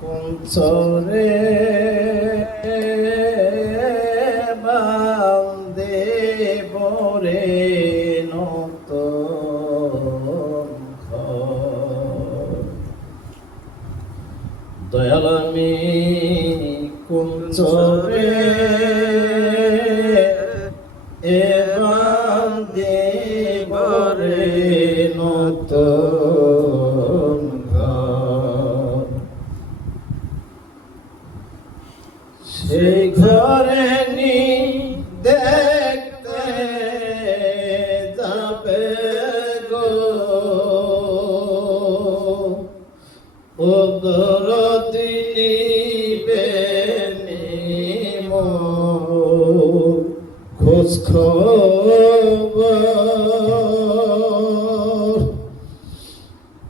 কুঞ্চরে বান্দে বরে নতুন ঘর। দয়াল আমি কুঞ্চরে নিবে খোঁজ খবর।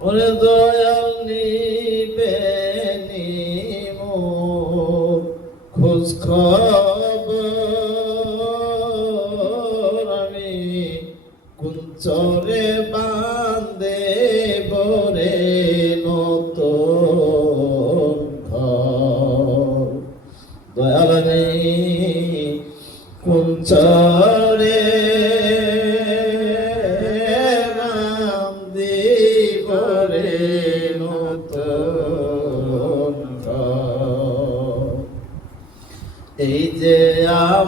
ওরে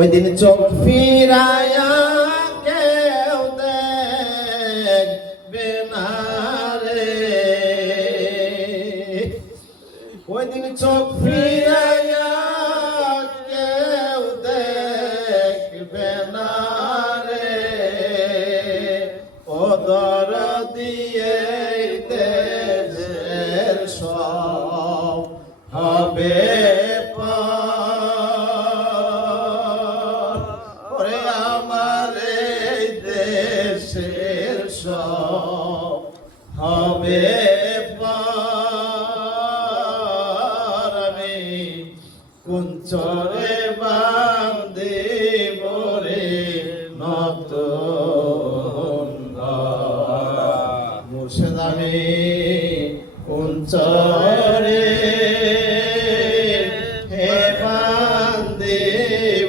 ওই দিন চোখ ফিরায়া কেউ দেখবে না রে ওই দিন চোখ ফিরাইয়া কেউ দেখবে না রে ও দর দিয়ে দেশের হবে পার। কুঞ্চরে বান্দে বরে নতুন মুর্শিদ আমি কুঞ্চরে হে বান্দে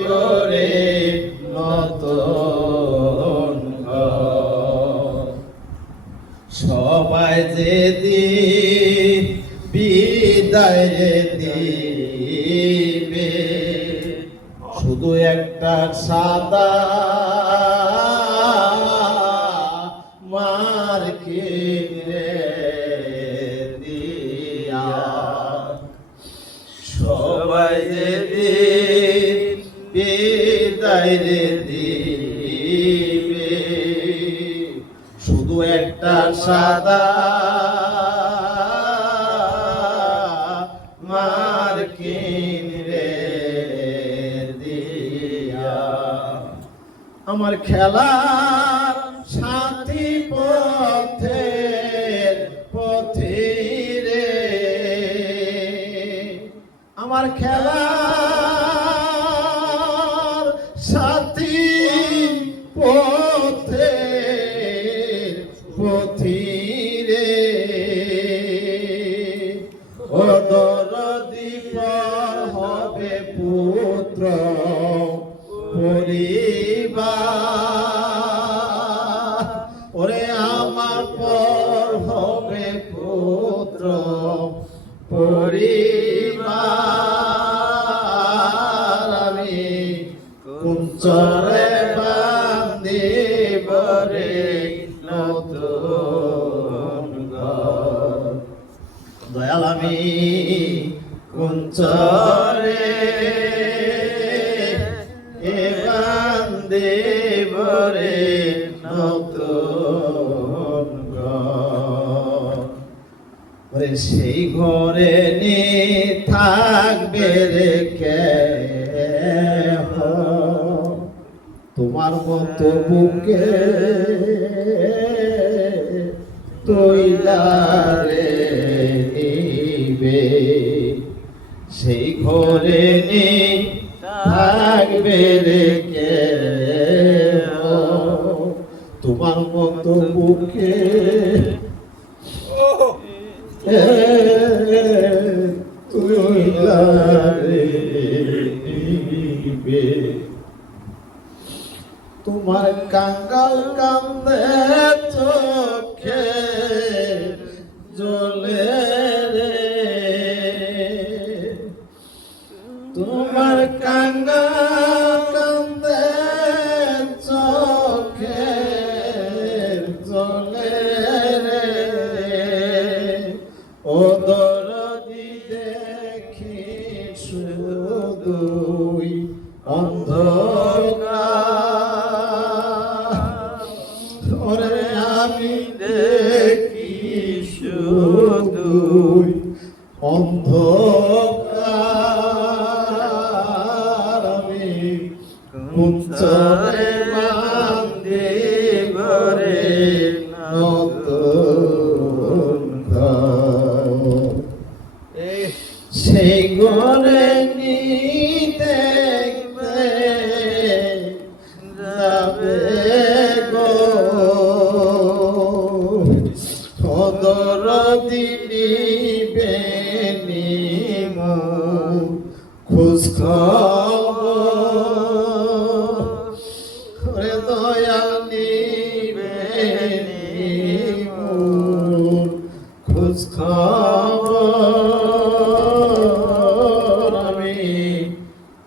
বরে ঘর। সবাই যেদিন বিদায় দিবে শুধু একটা সাদা মার রে সবাই শুধু একটা সাদা খেলার সাথী পথের পথে রে। আমার খেলার সাথী পথের পথি আমার পর হবে পুত্র, পরিবার আমি কুঞ্চরে বান্দি বরে নতুন ঘর। দয়াল আমি কুঞ্চরে এ বান্দে বরে নতুন সেই ঘরে নি থাকবে রে কে তোমার মতো বুকে তৈলারে নিবে। সেই ঘরে নি থাকবে রে কে তোমার মতো বুকে তোমার কাঙ্গাল কান্দে চোখে জলে রে। তোমার কাঙ্গাল শুধুই অন্ধকার আমি কুঞ্চরে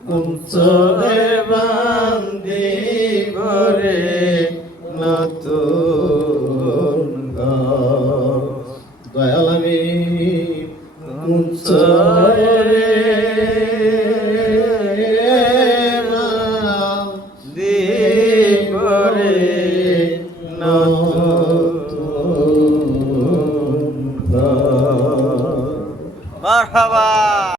কুঞ্চলে বান্দি ঘরে